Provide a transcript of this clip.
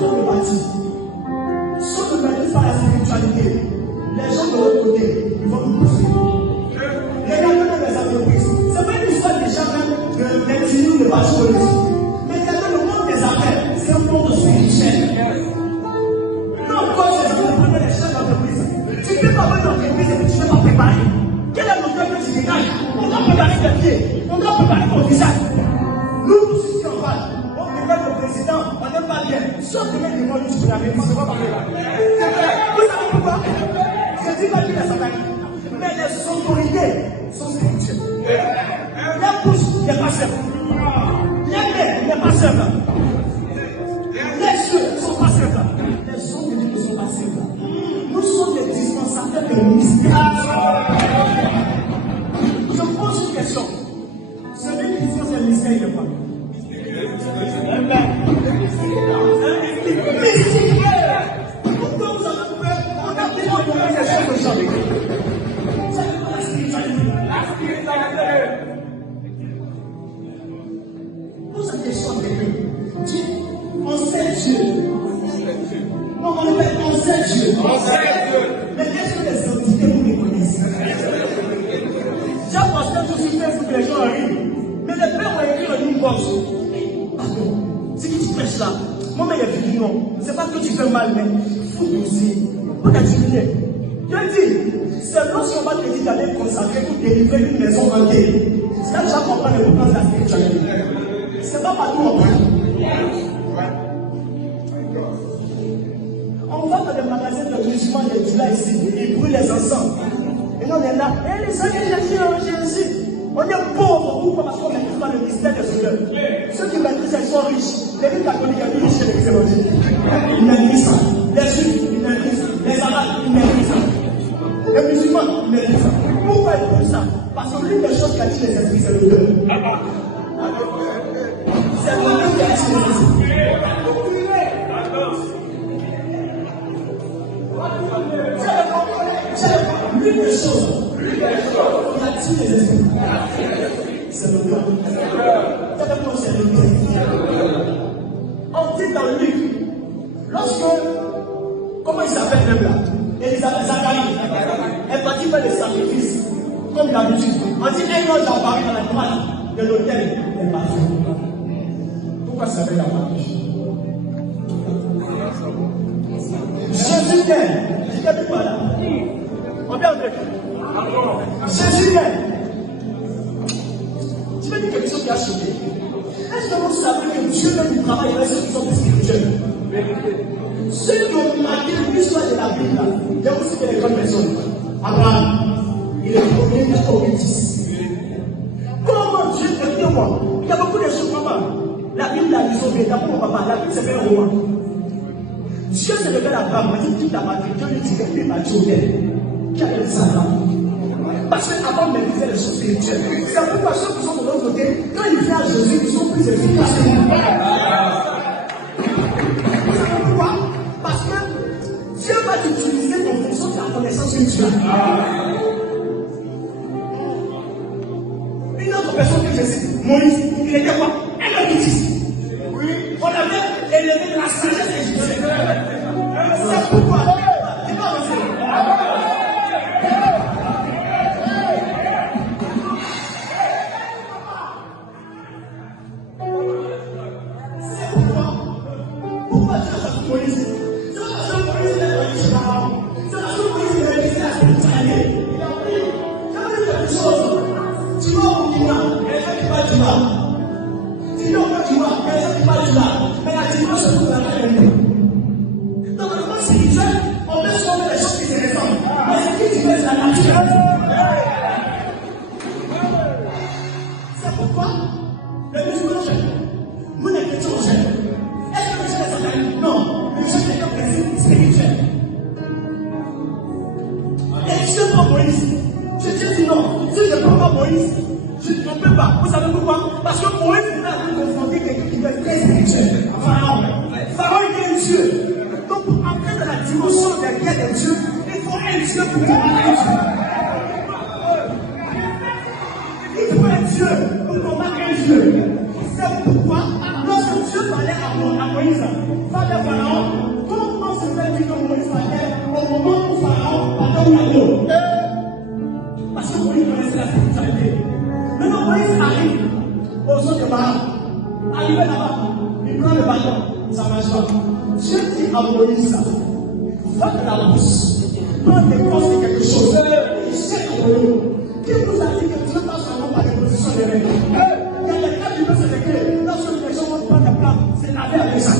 dans le bâti, si on ne maîtrise pas la spiritualité, les gens de l'autre côté, ils vont nous pousser. Regardez dans les entreprises, c'est pas une histoire déjà même des tuyaux de bâti politique. Mais regardez le monde des affaires, c'est un monde spirituel. Non, quand les gens prennent les chefs d'entreprise, tu ne peux pas avoir une entreprise et puis tu ne peux pas préparer. Quel est le temps que tu dégages? On doit préparer tes pieds, on doit préparer ton visage. Nous, tous ici en bas, on prépare le président, on n'aime pas bien. Sauf que les démons du tsunami, on ne va pas parler là. C'est vrai. Vous savez pourquoi? Je dis pas qu'il est satanique. Mais les autorités sont spirituelles. La bouche n'est pas simple. Les mains n'est pas simple. Les yeux ne sont pas simples. Les hommes de Dieu ne sont pas simples. Nous sommes des dispensateurs de mystère. Je pose une question. Celui qui dispense le mystère, il est quoi? Mystique. Pourquoi vous avez fait? On a besoin de faire des choses de gens. Vous savez pas la spiritualité. La spiritualité. Pose une question avec eux. Dis, on sait Dieu. Non, on appelle on sait Dieu. On sait Dieu. Mais est-ce que les entités vous les connaissent? J'ai pensé que je suis fait pour que les gens arrivent. Mais les pères ont écrit en une box. Pardon, c'est qui tu pêches là? Moi, mais il y a du non. C'est pas que tu fais mal, mais il faut doser. Pour t'attirer. Je dis, c'est lorsqu'on va te dire d'aller consacrer pour délivrer une maison entière. C'est là que tu vas comprendre les plans de la spiritualité. C'est pas partout en prend. On va dans des magasins de musulmans, il y a là ici, ils brûlent les encens. Et nous on est là, et les amis Jésus. On est pauvres, pourquoi? Parce qu'on ne maîtrise pas le mystère des Seigneur. Ceux qui maîtrisent, ils sont riches. Les riches catholiques, ils sont riches chez les évangéliques. Ils maîtrisent ça. Les juifs, ils maîtrisent ça. Les arabes, ils maîtrisent ça. Les musulmans, ils maîtrisent ça. Pourquoi ils font ça? Parce que l'une des choses qui attire les esprits, c'est le deuil. C'est le deuil qui attire les esprits. L'une des choses qui attire les esprits, c'est le deuil. C'est le deuil. On dit dans le livre, lorsque, comment il s'appelle même là? Elisabeth Zacharie, elle partit faire des sacrifices, comme d'habitude. On dit un ange apparaît dans la droite de l'autel, elle partit. Pourquoi ça s'appelle la marche? Jésus vient, je n'ai plus pas là. On vient avec. Jésus vient. Tu veux dire quelque chose qui a choqué? Est-ce que vous savez que Dieu fait du travail avec ceux qui sont spirituels? Ceux qui ont marqué l'histoire de la Bible, il y a aussi des grandes personnes. Abraham, il est premier jusqu'au 10. Comment Dieu fait de moi? Il y a beaucoup de choses, papa. La Bible a dit sauvé, d'abord mon papa, la Bible c'est fait un roman. Dieu se révèle à Abraham, il dit quitte la patrie, Dieu lui dit que tu es parti au père. Qui a fait ça là? Parce qu'avant de maîtriser les choses spirituelles, c'est pourquoi ceux qui sont de l'autre côté, quand ils viennent à Jésus, ils sont plus efficaces que nous. Vous savez pourquoi? Parce que Dieu va t'utiliser en fonction de la connaissance spirituelle. Une autre personne que je cite, Moïse, il était quoi? Un bêtise. Oui, on avait élevé la sagesse égyptienne. C'est pourquoi? Il va avancer. C'est pourquoi le musulman gêne. Nous les chrétiens gênent. Est-ce que le gêne est satanique? Non, le gêne est un principe spirituel. Et Dieu prend Moïse. Je dis non, si je ne prends pas Moïse, je ne peux pas. Vous savez pourquoi? Parce que Moïse est à confronter quelqu'un qui est très spirituel. Pharaon. Pharaon est un Dieu. Donc pour entrer dans la dimension derrière des dieux, il faut un Dieu pour combattre un Dieu. Il faut un Dieu pour combattre un Dieu. C'est pourquoi, lorsque Dieu parlait à Moïse, pas de Pharaon. Comment se fait-il que Moïse parlait au moment où Pharaon parlait au radeau? Parce que Moïse connaissait la spiritualité. Maintenant, Moïse arrive au son de Pharaon. Arrivé là-bas, il prend le bâton, ça ne marche pas. Dieu dit à Moïse, va de la bouche, prends des causes de quelque chose, il jette au royaume. Qui vous a dit que Dieu passe seulement par les positions des règles? Quand les cas du peuple se réclament, lorsque les gens vont prendre des plans, c'est la vie avec ça.